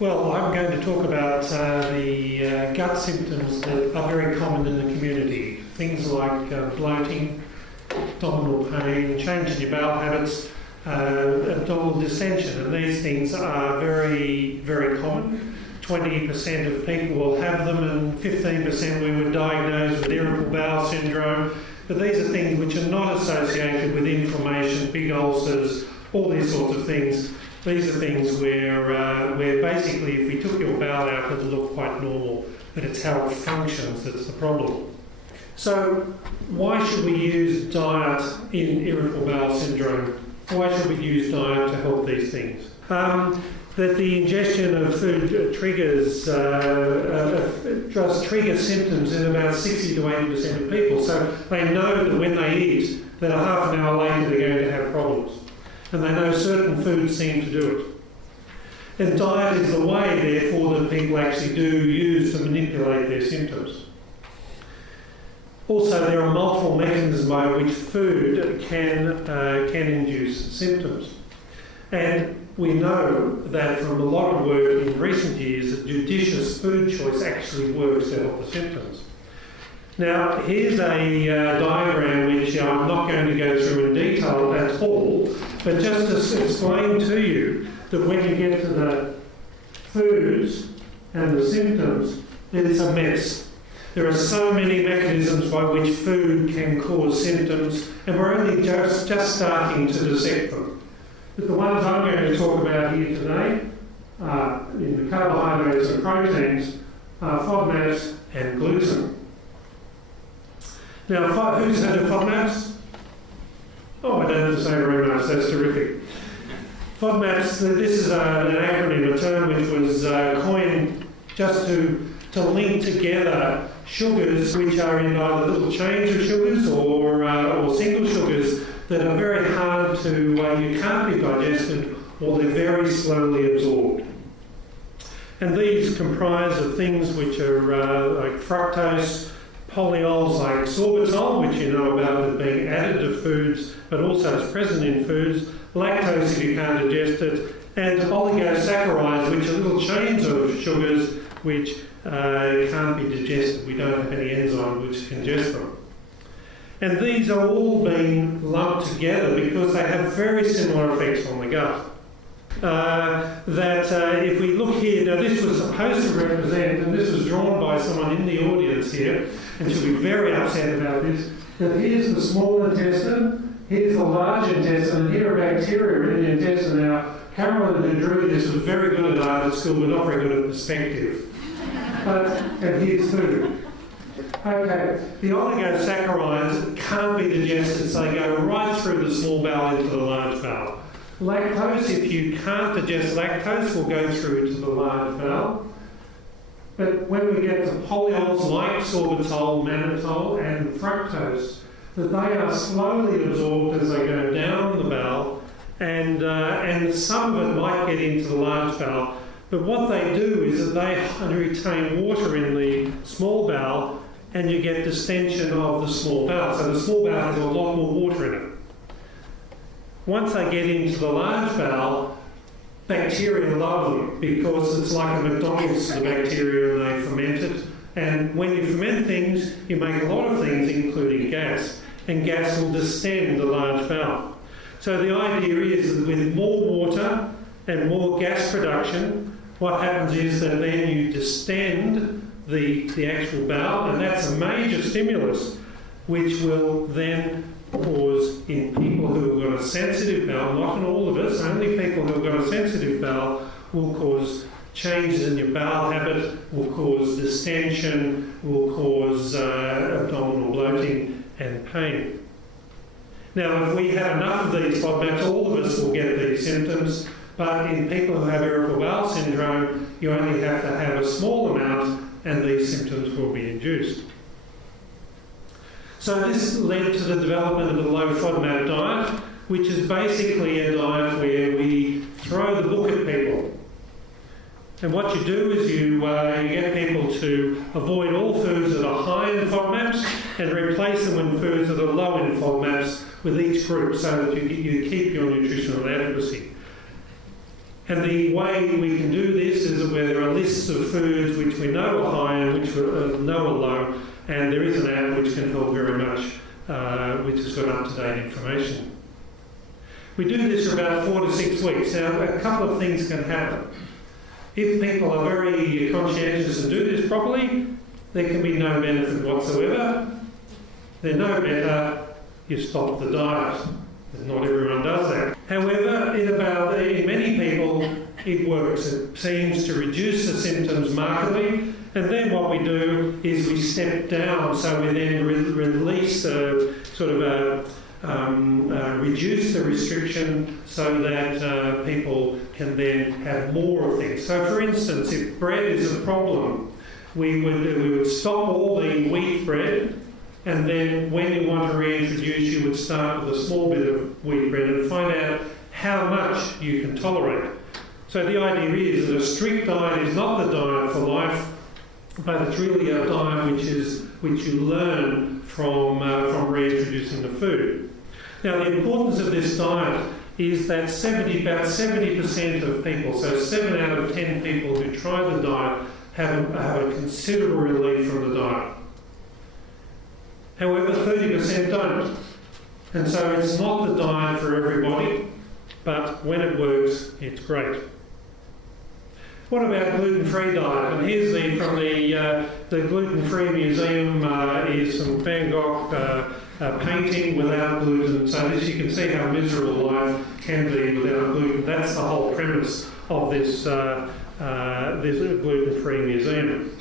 Well, I'm going to talk about the gut symptoms that are very common in the community. Things like bloating, abdominal pain, change in your bowel habits, abdominal distension, and these things are very, very common. 20% of people will have them, and 15% we would diagnose with irritable bowel syndrome. But these are things which are not associated with inflammation, big ulcers, all these sorts of things. These are things where basically if we took your bowel out, it would look quite normal, but it's how it functions that's the problem. So why should we use diet in irritable bowel syndrome? Why should we use diet to help these things? That the ingestion of food triggers trigger symptoms in about 60 to 80% of people. So they know that when they eat, that a half an hour later they're going to have problems. And they know certain foods seem to do it. And diet is the way, therefore, that people actually do use to manipulate their symptoms. Also, there are multiple mechanisms by which food can induce symptoms. And we know that from a lot of work in recent years that judicious food choice actually works to help the symptoms. Now, here's a diagram which I'm not going to go through in detail at all, but just to explain to you that when you get to the foods and the symptoms, it's a mess. There are so many mechanisms by which food can cause symptoms, and we're only just starting to dissect them. But the ones I'm going to talk about here today, in the carbohydrates and proteins, are FODMAPs and gluten. Now, who's heard of FODMAPs? Oh, I don't have to say very much, that's terrific. FODMAPs, this is an acronym, a term which was coined just to link together sugars which are in either little chains of sugars or single sugars that are very hard to, you can't be digested, or they're very slowly absorbed. And these comprise of things which are like fructose, polyols like sorbitol, which you know about as being added to foods, but also is present in foods, lactose if you can't digest it, and oligosaccharides, which are little chains of sugars which can't be digested. We don't have any enzyme which can digest them. And these are all being lumped together because they have very similar effects on the gut. If we look here, now this was supposed to represent, and this was drawn by someone in the audience here, and she'll be very upset about this, that here's the small intestine, here's the large intestine, and here are bacteria in the intestine. Now, Carolyn, who drew this, was very good at art at school, but not very good at perspective. And here's food. Okay, the oligosaccharides can't be digested, so they go right through the small bowel into the large bowel. Lactose, if you can't digest lactose, will go through to the large bowel. But when we get to polyols like sorbitol, mannitol, and fructose, that they are slowly absorbed as they go down the bowel, and some of it might get into the large bowel. But what they do is that they retain water in the small bowel, and you get distension of the small bowel. So the small bowel has a lot more water in it. Once they get into the large bowel, bacteria love them because it's like a McDonald's to the bacteria and they ferment it. And when you ferment things, you make a lot of things, including gas, and gas will distend the large bowel. So the idea is that with more water and more gas production, what happens is that then you distend the actual bowel, and that's a major stimulus which will then cause, in people who have got a sensitive bowel, not in all of us, only people who have got a sensitive bowel, will cause changes in your bowel habit, will cause distension, will cause abdominal bloating and pain. Now, if we have enough of these FODMAPs, all of us will get these symptoms, but in people who have irritable bowel syndrome, you only have to have a small amount and these symptoms will be induced. So this led to the development of the low FODMAP diet, which is basically a diet where we throw the book at people. And what you do is you get people to avoid all foods that are high in FODMAPs and replace them with foods that are low in FODMAPs with each group so that you keep your nutritional adequacy. And the way we can do this is where there are lists of foods which we know are high and which we know are low, and there is an app which can help very much, which has got up-to-date information. We do this for about 4 to 6 weeks. Now, a couple of things can happen. If people are very conscientious and do this properly, there can be no benefit whatsoever. They're no better, you stop the diet. Not everyone does that. However, in many people, it works. It seems to reduce the symptoms markedly, and then what we do is we step down, so we then release reduce the restriction so that people can then have more of things. So, for instance, if bread is a problem, we would stop all the wheat bread. And then when you want to reintroduce, you would start with a small bit of wheat bread and find out how much you can tolerate. So the idea is that a strict diet is not the diet for life, but it's really a diet which you learn from reintroducing the food. Now the importance of this diet is that about 70% of people, so 7 out of 10 people who try the diet have a considerable relief from the diet. However, 30% don't. And so it's not the diet for everybody, but when it works, it's great. What about gluten-free diet? And here's from the Gluten Free Museum is some Van Gogh painting without gluten. So this, you can see how miserable life can be without gluten. That's the whole premise of this gluten-free museum.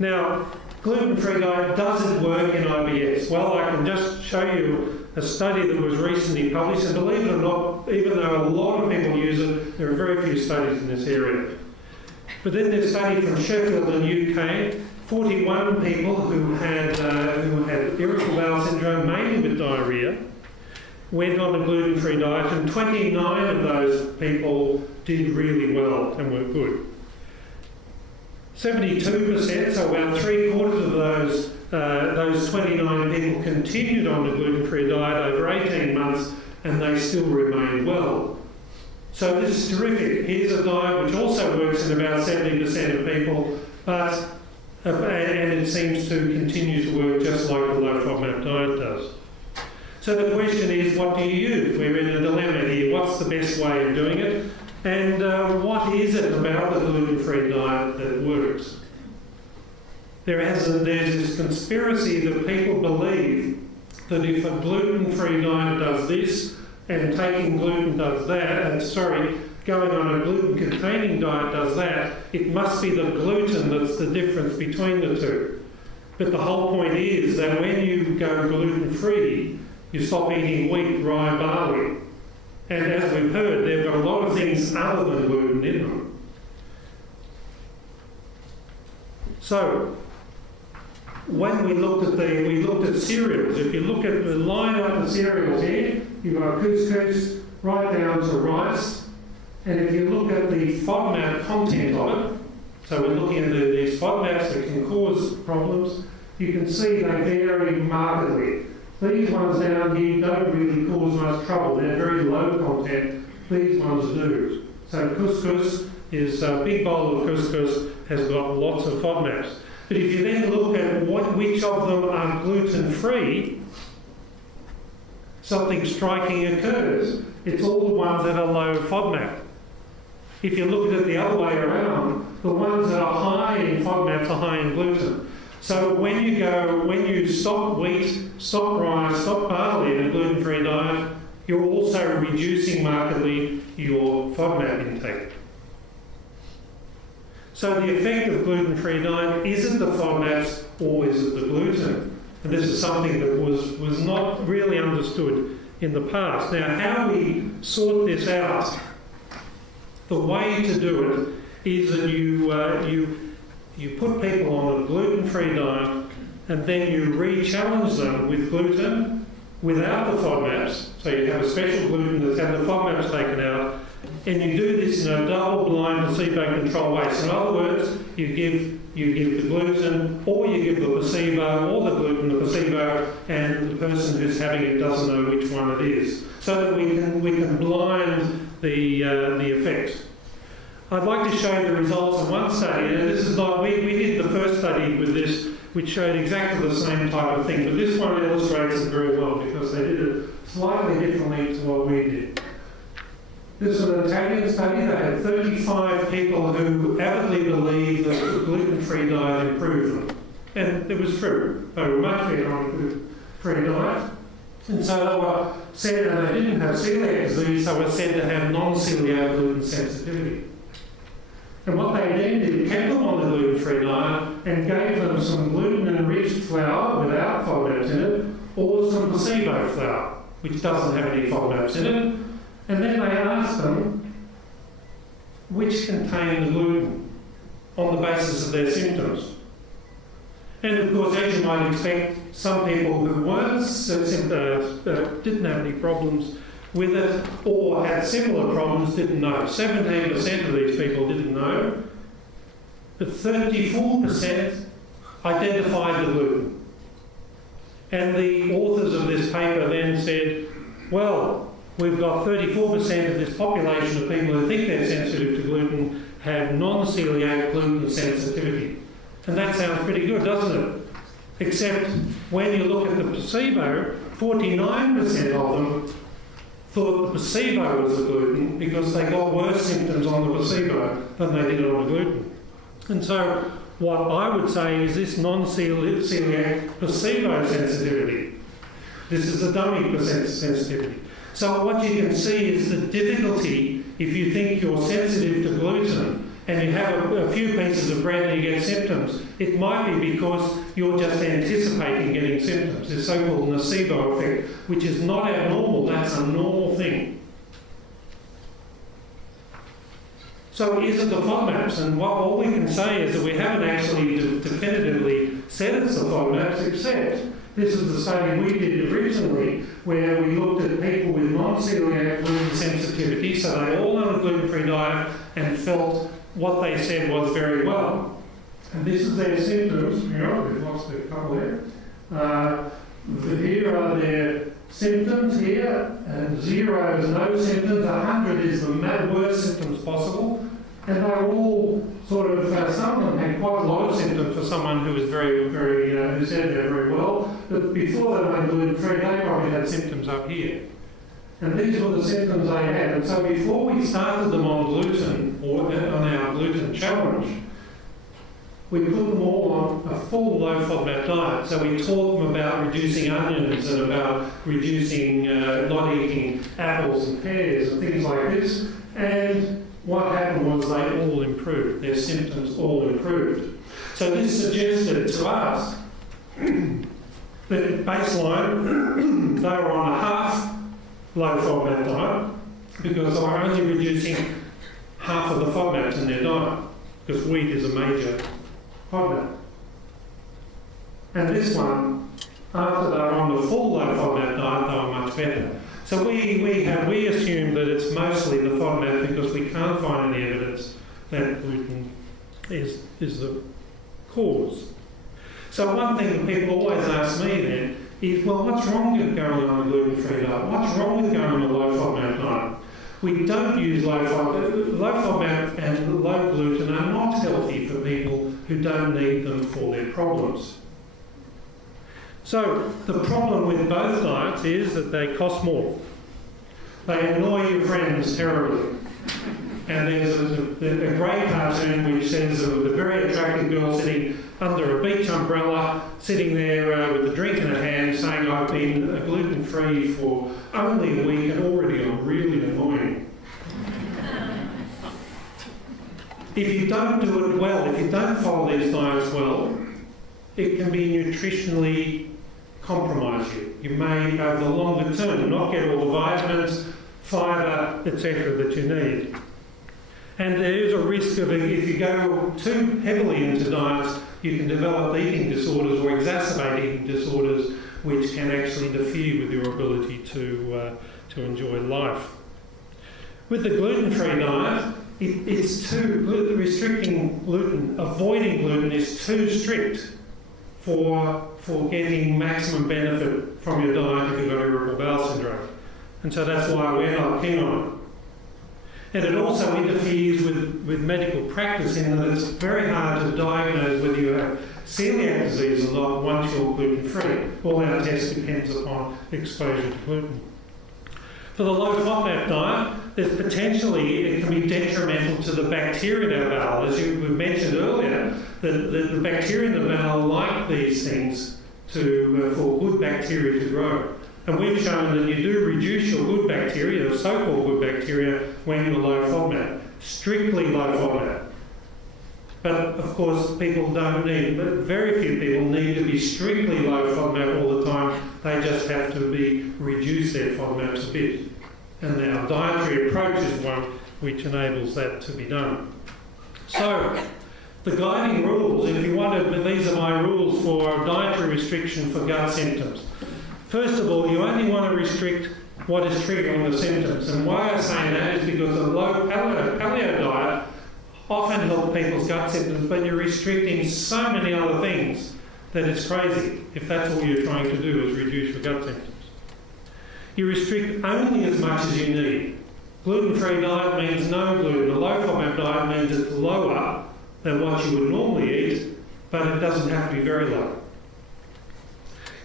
Now, gluten-free diet doesn't work in IBS. Well, I can just show you a study that was recently published, and believe it or not, even though a lot of people use it, there are very few studies in this area. But then this study from Sheffield in UK, 41 people who had irritable bowel syndrome, mainly with diarrhoea, went on a gluten-free diet, and 29 of those people did really well and were good. 72%, so about 3/4 of those 29 people continued on the gluten-free diet over 18 months, and they still remained well. So this is terrific. Here's a diet which also works in about 70% of people, and it seems to continue to work just like the low FODMAP diet does. So the question is, what do you use? We're in a dilemma here. What's the best way of doing it? And what is it about the gluten-free diet that works? There's this conspiracy that people believe that if a gluten-free diet does this and taking gluten does that, going on a gluten-containing diet does that, it must be the gluten that's the difference between the two. But the whole point is that when you go gluten-free, you stop eating wheat, rye, barley. And as we've heard, they've got a lot of things other than gluten in them. So, when we looked at cereals. If you look at the line up the cereals here, you've got couscous right down to rice. And if you look at the FODMAP content of it, so we're looking at these FODMAPs that can cause problems, you can see they vary markedly. These ones down here don't really cause much trouble. They're very low content. These ones do. So couscous is a big bowl of couscous has got lots of FODMAPs. But if you then look at which of them are gluten-free, something striking occurs. It's all the ones that are low FODMAP. If you look at it the other way around, the ones that are high in FODMAPs are high in gluten. So when you stop wheat, stop rice, stop barley in a gluten-free diet, you're also reducing markedly your FODMAP intake. So the effect of gluten-free diet isn't the FODMAPs or is it the gluten? And this is something that was not really understood in the past. Now, how we sort this out, the way to do it is that you put people on a gluten-free diet and then you re-challenge them with gluten without the FODMAPs. So you have a special gluten that's had the FODMAPs taken out, and you do this in a double-blind placebo-controlled way. So in other words, you give the gluten, or you give the placebo, or the gluten, the placebo, and the person who's having it doesn't know which one it is. So that we can blind the effects. I'd like to show the results of one study, and this is not, we did the first study with this, which showed exactly the same type of thing, but this one illustrates it very well because they did it slightly differently to what we did. This was an Italian study. They had 35 people who avidly believed that the gluten-free diet improved them. And it was true. They were much better on a gluten-free diet. And so they were said, and they didn't have celiac disease, they were said to have non-celiac gluten sensitivity. And what they then did, kept them on the gluten-free diet and gave them some gluten-enriched flour without FODMAPs in it, or some placebo flour, which doesn't have any FODMAPs in it. And then they asked them which contained the gluten on the basis of their symptoms. And of course, as you might expect, some people who weren't didn't have any problems with it or had similar problems didn't know. 17% of these people didn't know, but 34% identified the gluten. And the authors of this paper then said, well, we've got 34% of this population of people who think they're sensitive to gluten have non-celiac gluten sensitivity. And that sounds pretty good, doesn't it? Except when you look at the placebo, 49% of them thought the placebo was the gluten because they got worse symptoms on the placebo than they did on the gluten. And so what I would say is this non-celiac placebo sensitivity. This is a dummy sensitivity. So what you can see is the difficulty if you think you're sensitive to gluten and you have a few pieces of bread and you get symptoms. It might be because you're just anticipating getting symptoms, the so-called nocebo effect, which is not abnormal, that's a normal thing. So is it the FODMAPs? And all we can say is that we haven't actually definitively said it's the FODMAPs, except this is the study we did originally, where we looked at people with non-celiac gluten sensitivity, so they all on a gluten-free diet and felt what they said was very well. And this is their symptoms. We've lost a couple there. Here are their symptoms here, and 0 is no symptoms, 100 is the worst symptoms possible. And they were all sort of, some of them had quite a lot of symptoms for someone who was who said they're very well. But before they went gluten-free, they probably had symptoms up here. And these were the symptoms they had. And so before we started them on gluten, or on our gluten challenge, we put them all on a full low FODMAP diet. So we taught them about reducing onions and about reducing, not eating apples and pears and things like this. And what happened was they all improved. Their symptoms all improved. So this suggested to us that baseline, they were on a half low FODMAP diet because they were only reducing half of the FODMAPs in their diet because wheat is a major FODMAP. And this one, after they were on the full low FODMAP diet, they were much better. So we assume that it's mostly the FODMAP because we can't find any evidence that gluten is the cause. So one thing that people always ask me then is, well, what's wrong with going on a gluten-free diet? What's wrong with going on a low FODMAP diet? We don't use low FODMAP and low gluten are not healthy for people who don't need them for their problems. So the problem with both diets is that they cost more. They annoy your friends terribly. And there's a great cartoon which says the very attractive girl sitting under a beach umbrella, sitting there with a drink in her hand, saying, I've been gluten-free for only a week and already I'm really annoying. If you don't do it well, if you don't follow these diets well, it can be nutritionally compromise you. You may, over the longer term, not get all the vitamins, fibre, etc. that you need. And there is a risk of, if you go too heavily into diets, you can develop eating disorders or exacerbate eating disorders, which can actually interfere with your ability to enjoy life. With the gluten-free diet, restricting gluten, avoiding gluten is too strict for getting maximum benefit from your diet if you've got irritable bowel syndrome. And so that's why we're not keen on it. And it also interferes with medical practice in that it's very hard to diagnose whether you have celiac disease or not once you're gluten-free. All our tests depends upon exposure to gluten. For the low FODMAP diet, there's potentially, it can be detrimental to the bacteria in our bowel. As we mentioned earlier, the bacteria in the bowel like these things for good bacteria to grow. And we've shown that you do reduce your good bacteria, or so-called good bacteria, when you're low FODMAP, strictly low FODMAP. But of course, people don't need, very few people need to be strictly low FODMAP all the time. They just have to reduce their FODMAPs a bit. And our dietary approach is one which enables that to be done. So, the guiding rules, if you wanted, these are my rules for dietary restriction for gut symptoms. First of all, you only want to restrict what is triggering the symptoms. And why I say that is because a low paleo diet often helps people's gut symptoms, but you're restricting so many other things that it's crazy if that's all you're trying to do is reduce your gut symptoms. You restrict only as much as you need. Gluten-free diet means no gluten. A low FODMAP diet means it's lower than what you would normally eat, but it doesn't have to be very low.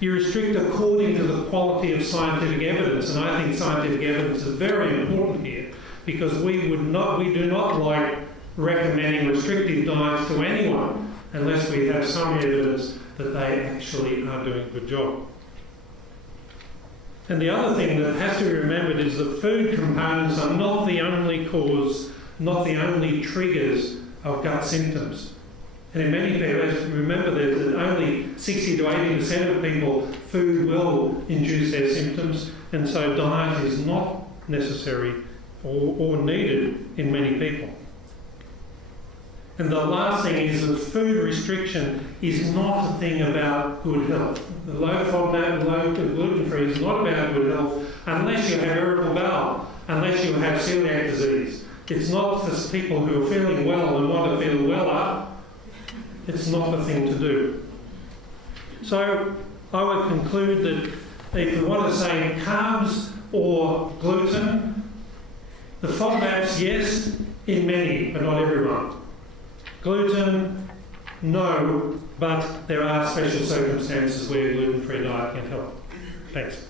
You restrict according to the quality of scientific evidence, and I think scientific evidence is very important here because we do not like recommending restrictive diets to anyone unless we have some evidence that they actually are doing a good job. And the other thing that has to be remembered is that food components are not the only cause, not the only triggers of gut symptoms. And in many people, remember that only 60 to 80% of people, food will induce their symptoms, and so diet is not necessary or needed in many people. And the last thing is that food restriction is not a thing about good health. The low FODMAP, low gluten-free is not about good health unless you have irritable bowel, unless you have celiac disease. It's not for people who are feeling well and want to feel weller. It's not the thing to do. So I would conclude that if we want to say carbs or gluten, the FODMAPs, yes, in many, but not everyone. Gluten, no, but there are special circumstances where gluten-free diet can help. Thanks.